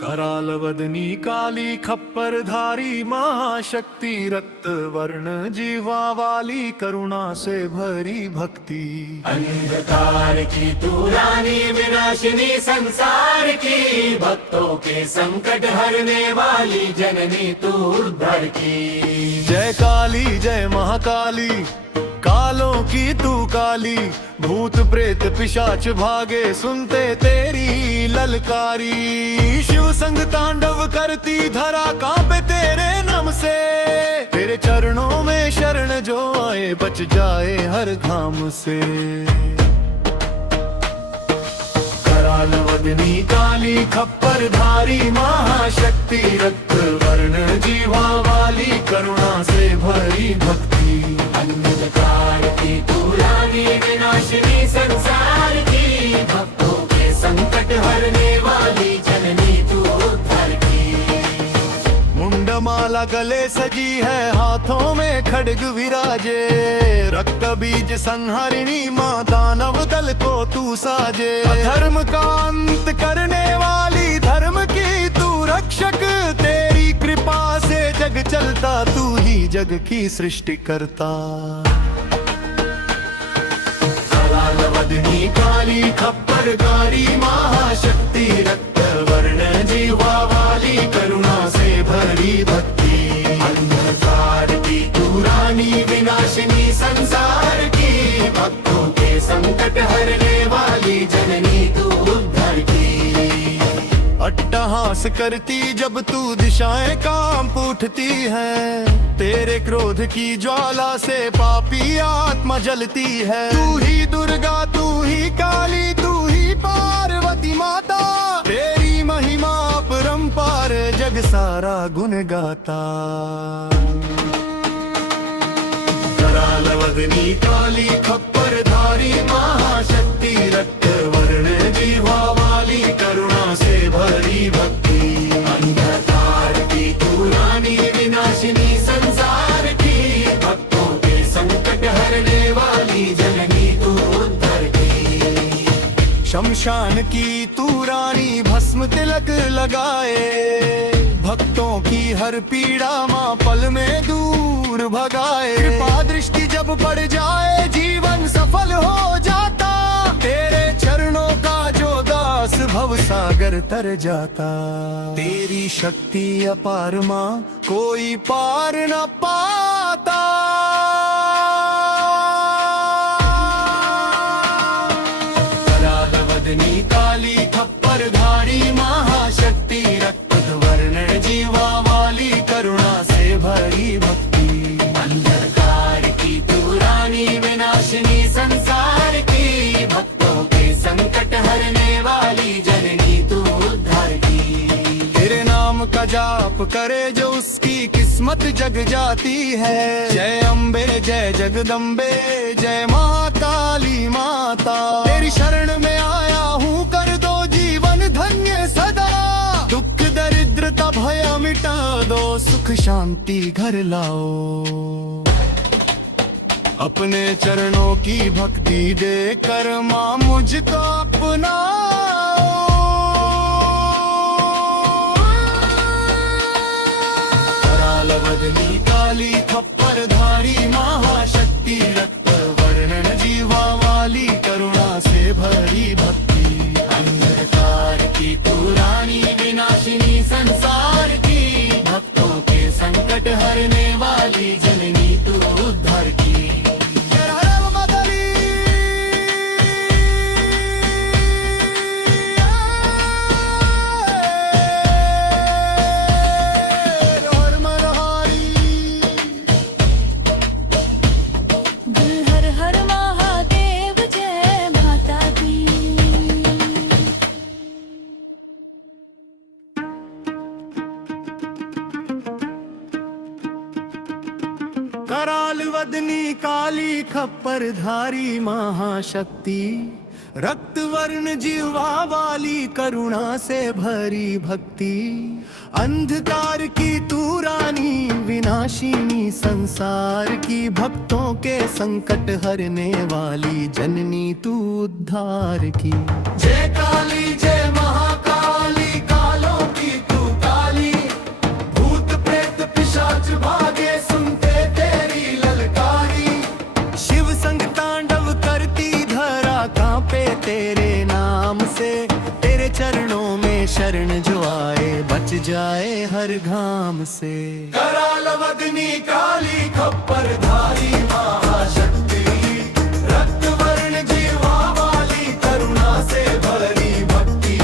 कराल वदनी काली खप्पर धारी महाशक्ति रक्त वर्ण जीवा वाली करुणा से भरी भक्ति। अंधकार की तू रानी विनाशिनी संसार की, भक्तों के संकट हरने वाली जननी तू उद्धार की। जय काली जय महाकाली, कालों की तू काली, भूत प्रेत पिशाच भागे सुनते तेरी ललकारी। शिव संग तांडव करती धरा कांपे तेरे नाम से, तेरे चरणों में शरण जो आए बच जाए हर घाम से। कराल वदनी काली खप्पर धारी महाशक्ति रक्त वर्ण जीवा वाली करुणा से भरी भक्ति। अंधकार की तू रानी विनाशिनी संसार की, भक्तों के संकट हरने वाली जननी तू उद्धार की। मुंडमाला गले सजी है, हाथों में खड्ग विराजे, रक्त बीज संहारिणी माँ दानव दल को तू साजे। धर्म का अंत करने वाली धर्म की तू रक्षक, तेरी कृपा से जग चलता, तू ही जग की सृष्टि करता। कराल वदनी काली खप्पर धारी महाशक्ति रक्त वर्ण जीवा वाली करुणा से भरी भक्ति। अंधकार की तू रानी विनाशिनी संसार की, भक्तों के संकट हरने वाली जननी तू उद्धार की। अट्टहास करती जब तू दिशाएं कांप उठती है, तेरे क्रोध की ज्वाला से पापी आत्मा जलती है। तू ही दुर्गा तू ही काली तू ही पार्वती माता, तेरी महिमा अपरंपार जग सारा गुण गाता। कराल वदनी काली खप्पर धारी महाशक्ति रक्त वर्ण जीवा वाली करुणा से भरी भक्ति। अंधकार की तू रानी विनाशिनी संसार की, भक्तों के संकट हरने वाली जननी तू उद्धार की। शमशान की तू रानी भस्म तिलक लगाए, भक्तों की हर पीड़ा माँ पल में दूर भगाए। कृपा दृष्टि जब पड़ जाए जीवन सफल हो जाता, तेरे चरणों का जो दास भव सागर तर जाता। तेरी शक्ति अपार माँ कोई पार न पाता। कराल वदनी काली खप्पर धारी महाशक्ति रक्त वर्ण जीवा वाली करुणा से भरी भक्ति। अंधकार की तू रानी विनाशिनी संसार की, भक्तों के संकट हरने वाली जननी तू उद्धार की। तेरे नाम का जाप करे जो उसकी किस्मत जग जाती है। जय अम्बे जय जगदम्बे जय महाकाली माता, तेरी शरण में आया हूँ कर दो जीवन धन्य सदा। दुख दरिद्रता भय मिटा दो, सुख शांति घर लाओ। अपने चरणों की भक्ति दे कर माँ मुझको अपनाओ। कराल वदनी काली खप्पर धारी महाशक्ति रक्त वर्ण जीवा वाली करुणा से भरी भक्ति। अंधकार की तू रानी विनाशिनी संसार की, भक्तों के संकट हरने वाली जननी तू उद्धार की। कराल वदनी काली खप्पर धारी महाशक्ति रक्त वर्ण जीवा वाली करुणा से भरी भक्ति। अंधकार की तू रानी विनाशिनी संसार की, भक्तों के संकट हरने वाली जननी तू उद्धार की। जय काली जय महाकाली, कालों की शरण जो आए बच जाए हर घाम से। कराल वदनी काली खप्पर धारी महाशक्ति, रक्त वर्ण जीवा वाली करुणा से भरी भक्ति,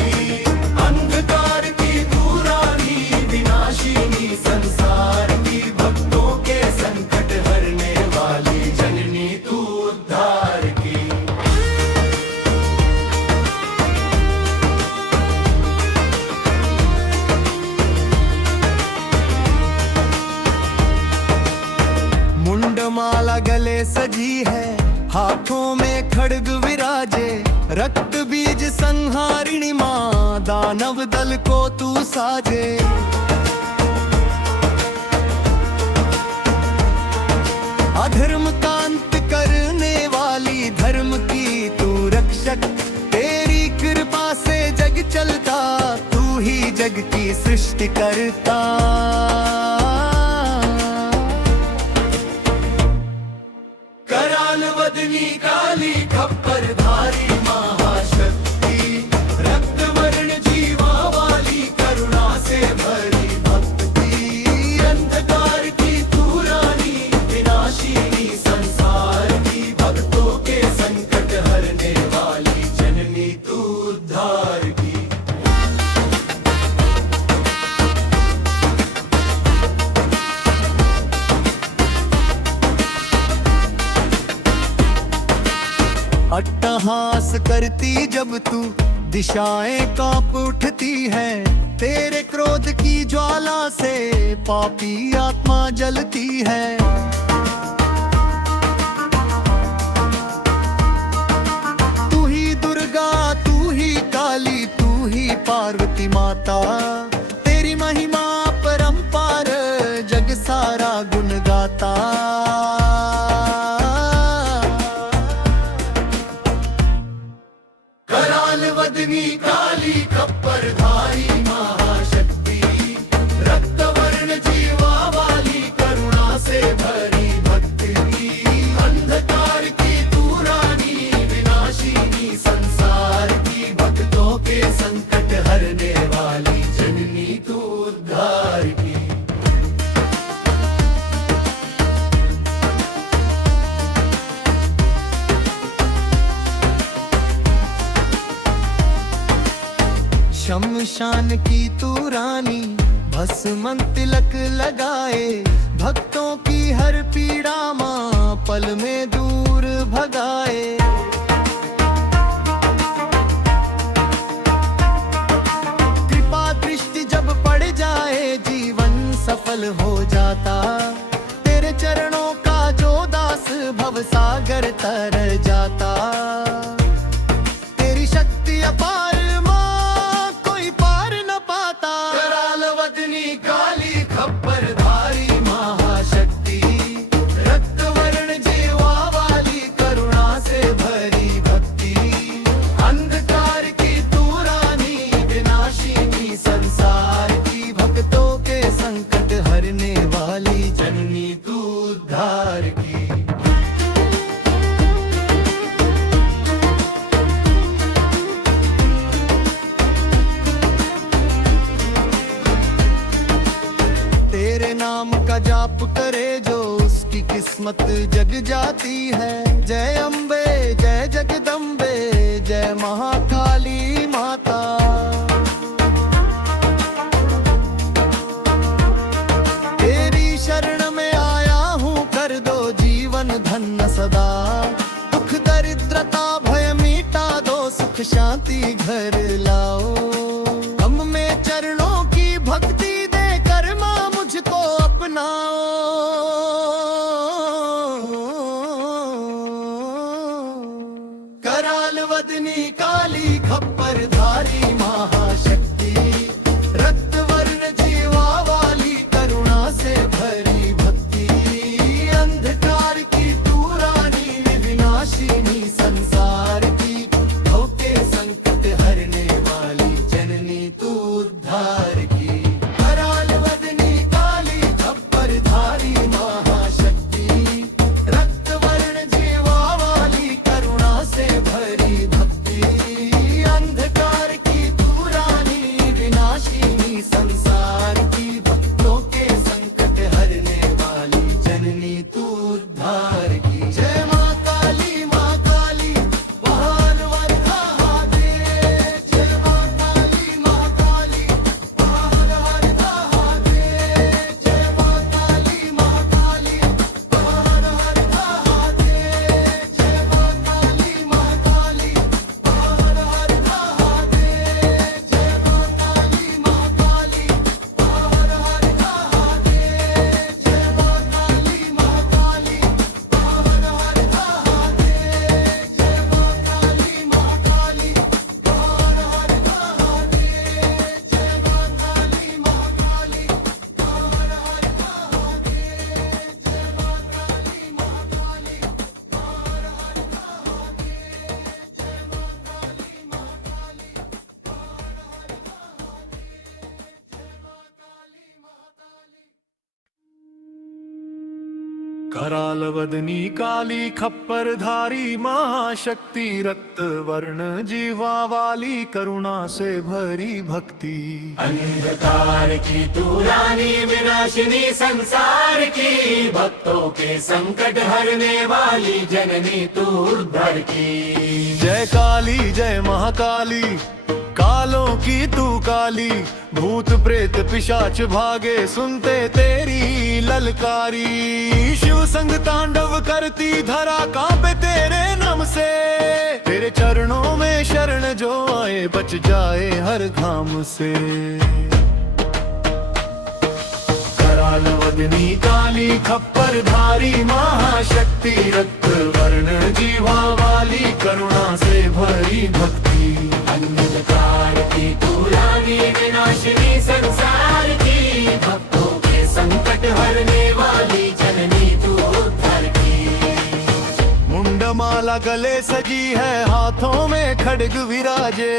अंधकार की दूरानी विनाशिनी संसार की, भक्तों के संकट हरने वाली जननी तू उद्धार की। मुंडमाला गले सजी है, हाथों में खड्ग विराजे, रक्त बीज संहारिणी माँ, दानव दल को तू साजे। अधर्म का अंत करने वाली, धर्म की तू रक्षक, तेरी कृपा से जग चलता, तू ही जग की सृष्टि करता। कराल वदनी काली खप्पर धारी महाशक्ति, रक्त वर्ण जीवा वाली करुणा से भरी भक्ति, अंधकार की तू रानी विनाशिनी संसार की, भक्तों के संकट हरने वाली जननी तू उद्धार की। अट्टहास करती जब तू, दिशाएं कांप उठती है, तेरे क्रोध की ज्वाला से पापी आत्मा जलती है। तू ही दुर्गा, तू ही काली, तू ही पार्वती माता, तेरी महिमा परंपार जग सारा गुण गाता। कराल वदनी काली खप्पर धारी महाशक्ति, रक्त वर्ण जीवा वाली करुणा से भरी भक्ति, अंधकार की तू रानी विनाशिनी संसार की, भक्तों के संकट हरने वाली जननी तू उद्धार की। शमशान की तू रानी, भस्म तिलक लगाए, भक्तों की हर पीड़ा माँ पल में दूर भगाए। कृपा दृष्टि जब पड़ जाए जीवन सफल हो जाता, तेरे चरणों का जो दास भव सागर तर जाता। तेरी शक्ति अपार काली खप्पर धारी महाशक्ति, रक्त वर्ण जीवा वाली करुणा से भरी भक्ति, अंधकार की तू रानी विनाशिनी संसार की, भक्तों के संकट हरने वाली जननी तू उद्धार की। तेरे नाम का जाप करे जो, उसकी किस्मत जग जाती है। जय अम्बे जय जगदम्बे, जय महाकाली माता। तेरी शरण में आया हूँ, कर दो जीवन धन्य सदा, दुख दरिद्रता भय मिटा दो, सुख शांति घर लाओ। हम में चरणों की भक्ति मुझको अपनाओ। कराल वदनी काली कराल वदनी काली खप्पर धारी महाशक्ति रक्त वर्ण जीवा वाली करुणा से भरी भक्ति अंधकार की तू रानी विनाशिनी संसार की भक्तों के संकट हरने वाली जननी तू उद्धार की जय काली जय महाकाली कालों की तू काली भूत प्रेत पिशाच भागे सुनते तेरी ललकारी शिव संग तांडव करती धरा कांपे तेरे नाम से तेरे चरणों में शरण जो आए बच जाए हर घाम से कराल वदनी काली खप्पर धारी महाशक्ति रक्त वर्ण जीवा वाली करुणा से भरी भक्ति अंधकार की तू रानी विनाशिनी संसार की भक्तों के संकट हरने वाली जननी तू उद्धार की मुंडमाला गले सजी है हाथों में खड्ग विराजे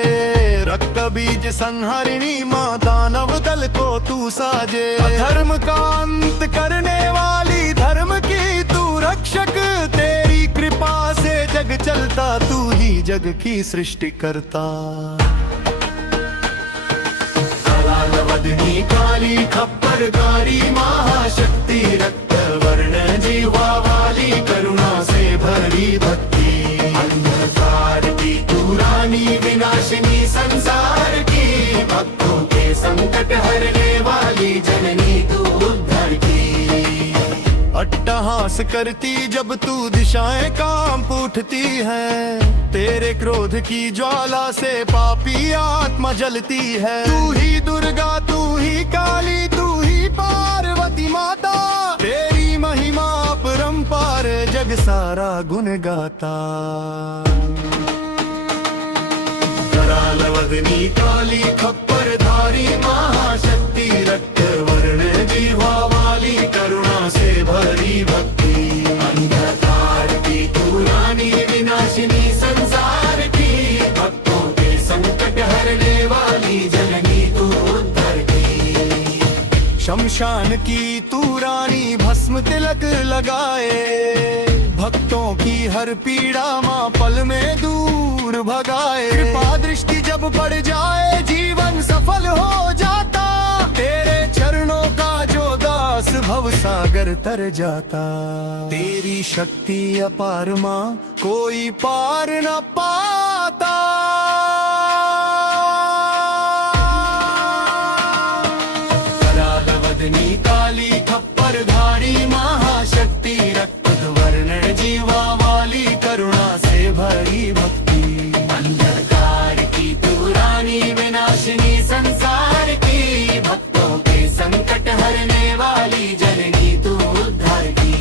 रक्त बीज संहारिणी माँ दानव दल को तू साजे धर्म का अंत करने वाली धर्म की तू रक्षक तेरी कृपा से जग चलता तू ही जग की सृष्टि करता कराल वदनी काली खप्पर धारी महाशक्ति रक्त वर्ण जीवा वाली करुणा से भरी भक्ति अंधकार की तू रानी विनाशिनी संसार की भक्तों के संकट हरने वाली जननी तू उद्धार की अट्टहास करती जब तू दिशाएं कांप उठती है तेरे क्रोध की ज्वाला से पापी आत्मा जलती है तू ही दुर्गा तू ही काली तू ही पार्वती माता तेरी महिमा अपरंपार जग सारा गुण गाता कराल वदनी काली खप्पर धारी महाशक्ति रक्त वर्ण जीवा वाली करुणा से भरी भक्ति अंधकार की तू रानी विनाशिनी संसार की भक्तों के संकट हरने वाली जननी तू उद्धार की शमशान की तू रानी भस्म तिलक लगाए भक्तों की हर पीड़ा माँ पल में दूर भगाए कृपा दृष्टि जब पड़ जाए जीवन सफल हो जाता तेरे चरणों का जो दास भव सागर तर जाता तेरी शक्ति अपार माँ कोई पार न पाता कराल वदनी काली खप्पर धारी महाशक्ति रक्त वर्ण जीवा वाली करुणा से भरी भक्ति अंधकार की तू रानी विनाशिनी संसार की भक्तों के संकट हरने वाली जननी तू उद्धार की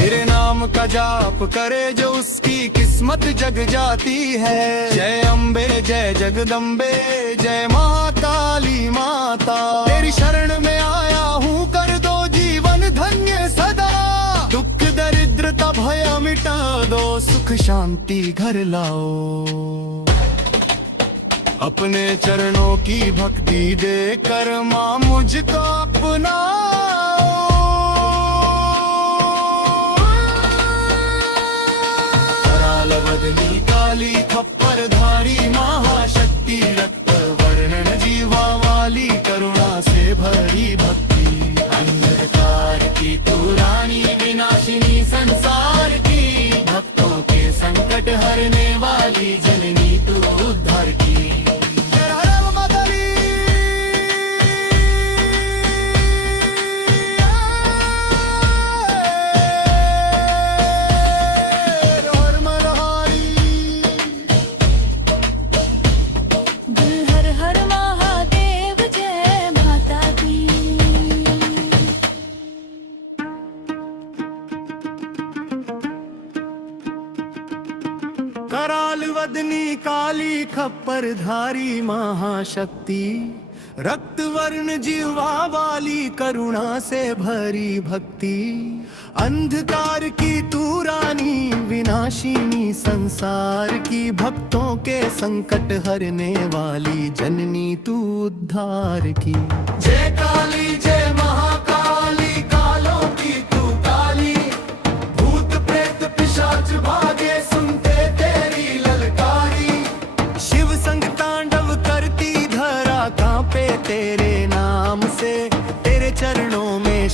तेरे नाम का जाप करे जो उसकी किस्मत जग जाती है जय अम्बे जय जगदम्बे जय महाकाली माता तेरी शरण में आया हूँ कर दो जीवन धन्य सदा दुख दरिद्रता भय मिटा दो सुख शांति घर लाओ अपने चरणों की भक्ति दे कर माँ मुझको अपना कराल वदनी काली खप्पर धारी महाशक्ति रक्त वर्ण जीवा वाली करुणा से भरी भक्ति अंधकार की तू रानी विनाशिनी संसार की भक्तों के संकट हरने वाली जननी तू उद्धार की कराल वदनी काली खप्पर धारी महाशक्ति रक्त वर्ण जीवा वाली करुणा से भरी भक्ति अंधकार की तू रानी विनाशिनी संसार की भक्तों के संकट हरने वाली जननी तू उद्धार की जय काली जय महाकाली कालों की तू काली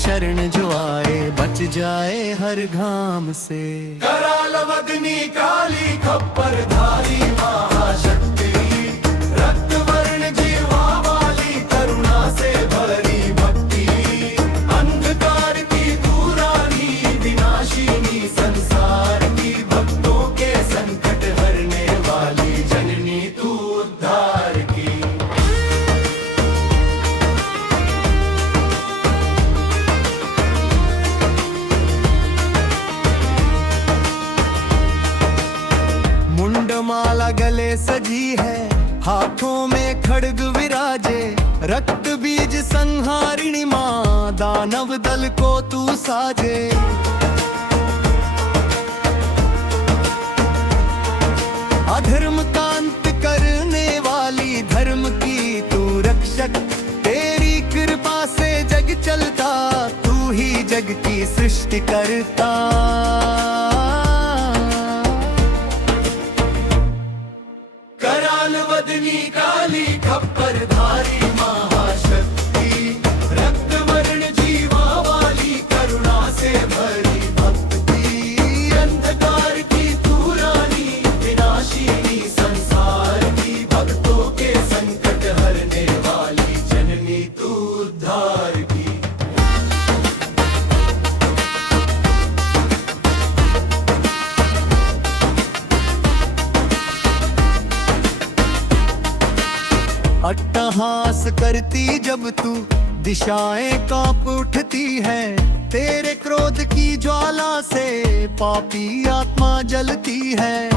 शरण जो आए बच जाए हर घाम से। कराल वदनी काली खप्पर धारी महाशक्ति, रक्त वर्ण जीवा वाली करुणा से भरी भक्ति, अंधकार की दूरानी विनाशिनी संसार की, भक्तों के संकट हरने वाली जननी तू उद्धार की। मुंडमाला गले सजी है, हाथों में खड्ग विराजे, रक्त बीज संहारिणी माँ, दानव दल को तू साजे। अधर्म का अंत करने वाली, धर्म की तू रक्षक, तेरी कृपा से जग चलता, तू ही जग की सृष्टि करता। कराल वदनी काली खप्पर धारी महाशक्ति, रक्त वर्ण जीवा वाली करुणा से भरी भक्ति, अंधकार की तू रानी विनाशिनी संसार की, भक्तों के संकट हरने वाली जननी तू उद्धार की। अट्टहास करती जब तू, दिशाएं कांप उठती है, तेरे क्रोध की ज्वाला से पापी आत्मा जलती है।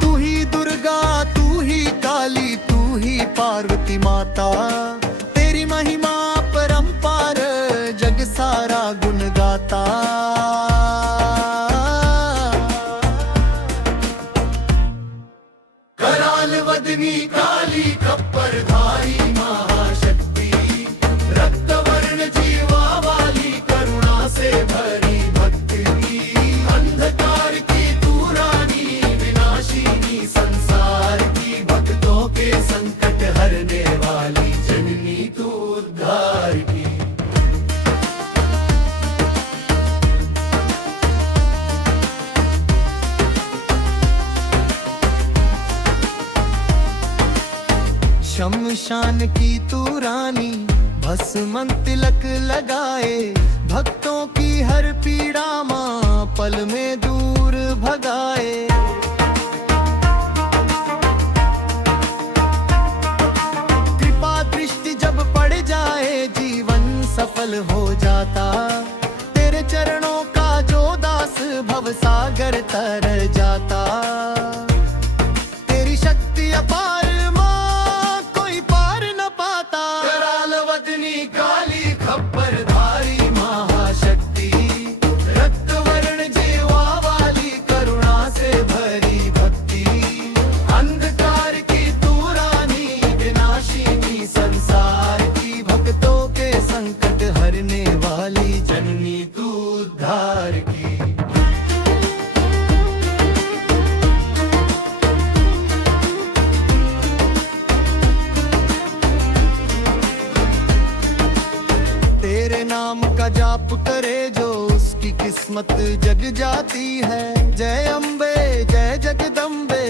तू ही दुर्गा, तू ही काली, तू ही पार्वती माता, तेरी महिमा परंपार जग सारा गुण गाता। कराल वदनी काली खप्पर धारी महाशक्ति, रक्त वर्ण जीवा वाली करुणा से भरी भक्ति, अंधकार की तू रानी विनाशिनी संसार की, भक्तों के संकट हरने वाली जननी तू उद्धार की। शमशान की तू रानी, भस्म तिलक लगाए, भक्तों की हर पीड़ा माँ पल में दूर भगाए। कृपा दृष्टि जब पड़ जाए जीवन सफल हो जाता, तेरे चरणों का जो दास भव सागर तर जाता। तेरी शक्ति अपार काली खप्पर धारी महाशक्ति, रक्त वर्ण जीवा वाली करुणा से भरी भक्ति, अंधकार की तू रानी विनाशिनी संसार की, भक्तों के संकट हरने वाली जननी तू उद्धार की। तेरे नाम का जाप करे जो, उसकी किस्मत जग जाती है। जय अम्बे, जय जगदम्बे,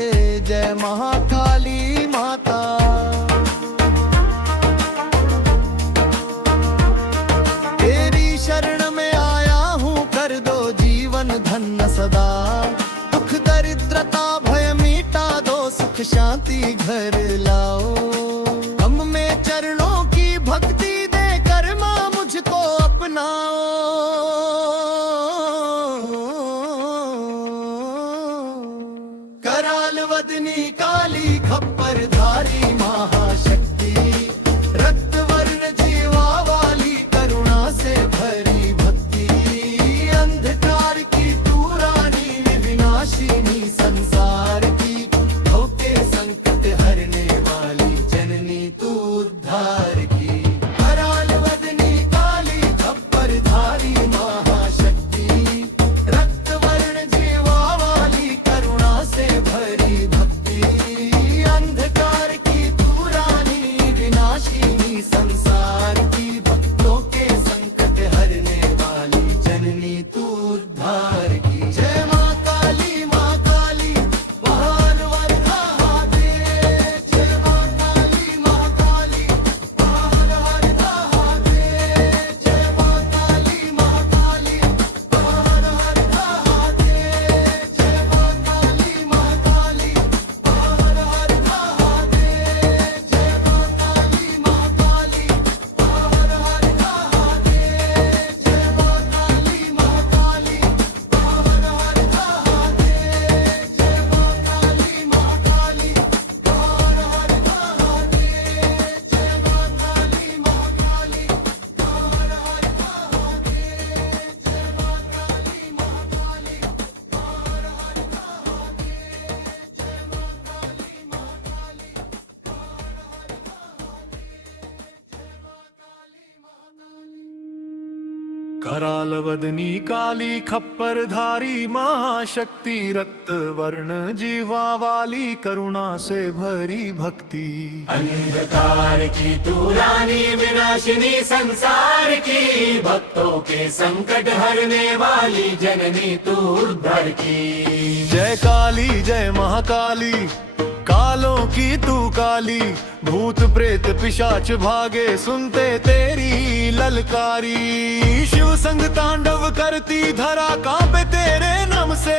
जय महाकाली माता। तेरी शरण में आया हूँ, कर दो जीवन धन्य सदा, दुख दरिद्रता भय मिटा दो, सुख शांति घर लाओ। हम में चरणों की भक्ति मुझको अपनाओ। कराल वदनी काली खप्पर धारी महाशक्ति, रक्त वर्ण जीवा वाली करुणा से भरी भक्ति, अंधकार की तू रानी विनाशिनी संसार की, धोखे संकट हरने वाली जननी तू उद्धार की। धारी महाशक्ति, रक्त वर्ण जीवा वाली करुणा से भरी भक्ति, अंधकार की तू रानी कराल वदनी काली खप्परधारी महाशक्ति, रक्त वर्ण जीवा वाली करुणा से भरी भक्ति। अंधकार की तू रानी विनाशिनी संसार की, भक्तों के संकट हरने वाली जननी तू उद्धार की। जय काली जय महाकाली, कालों की तू काली, भूत प्रेत पिशाच भागे सुनते तेरी ललकारी। शिव संग तांडव करती धरा कांपे तेरे नाम से,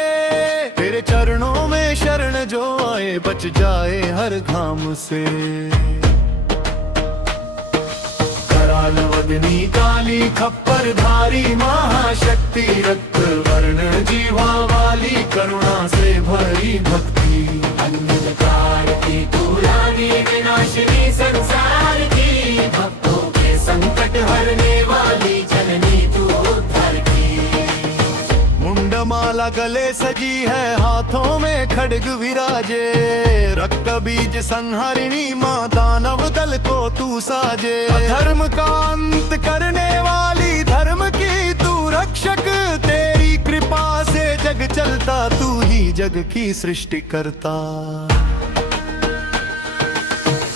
तेरे चरणों में शरण जो आए बच जाए हर घाम से। कराल वदनी काली खप्परधारी महाशक्ति, रक्त वर्ण जीवा वाली करुणा से भरी भक्ति। अंधकार की तू रानी विनाशिनी संसार की, भक्तों के संकट हरने वाली जननी तू उद्धार की। मुंडमाला गले सजी है, हाथों में खड्ग विराजे, रक्त बीज संहारिणी माँ दानव दल को तू साजे। धर्म का अंत करने वाली धर्म की तू रक्षक, तेरी कृपा से जग चलता, तू ही जग की सृष्टि करता।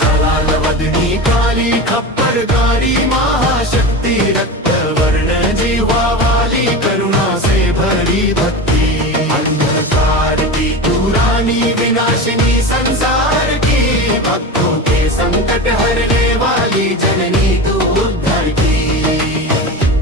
कराल वदनी काली खप्परधारी महाशक्ति, रक्त वर्ण जीवा वाली करुणा से भरी भक्ति। अंधकार की तू रानी विनाशिनी संसार की, भक्तों के संकट हरने वाली जननी तू उद्धार की।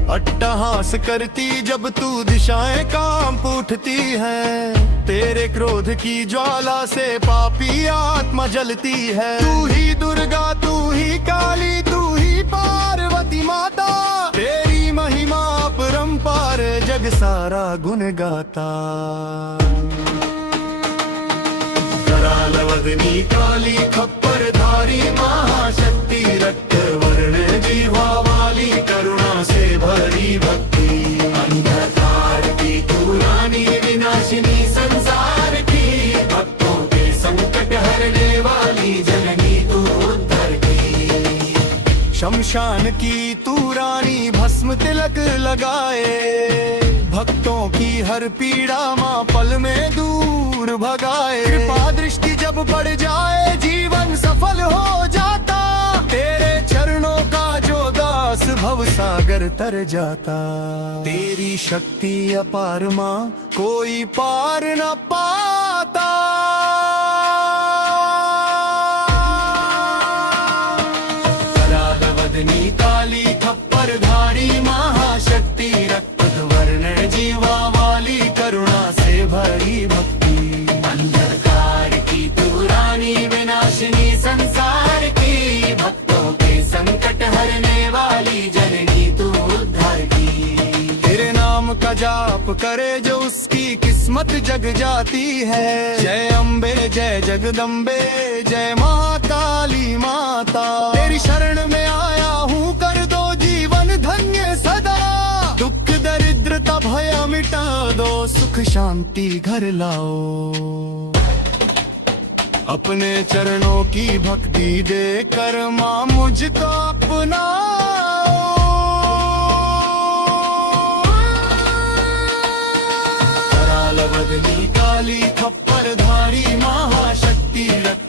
अट्टहास करती जब तू दिशाएं कांप उठती है, तेरे क्रोध की ज्वाला से पापी आत्मा जलती है। तू ही दुर्गा तू ही काली तू ही पार्वती माता, तेरी महिमा अपरंपार जग सारा गुण गाता। कराल वदनी काली खप्परधारी महाशक्ति, रक्त वर्ण जीवा वाली करुणा से भरी भक्ति। अंधकार की तू रानी विनाशिनी संसार की, भक्तों के संकट हरने वाली जननी तू उद्धार की। शमशान की तू रानी भस्म तिलक लगाए, भक्तों की हर पीड़ा माँ पल में दूर भगाए। कृपा दृष्टि जब पड़ जाए जीवन सफल हो जाता, तेरे चरणों का जो दास भव सागर तर जाता। तेरी शक्ति अपार माँ कोई पार न पाता। कराल वदनी काली खप्परधारी महाशक्ति, रक्त वर्ण जीवा वाली करुणा से भरी भक्ति। अंधकार की तू रानी विनाशिनी संसार की, भक्तों के संकट हरने वाली जननी तू उद्धार की। तेरे नाम का जाप करे जो उसकी किस्मत जग जाती है। जय अम्बे जय जगदम्बे जय महाकाली माता, तेरी शरण में आया हूँ कर दो जीवन धन्य सदा। दुख दरिद्रता भय मिटा दो, सुख शांति घर लाओ। अपने चरणों की भक्ति देकर माँ मुझको अपनाओ। कराल वदनी काली खप्परधारी महाशक्ति, रक्त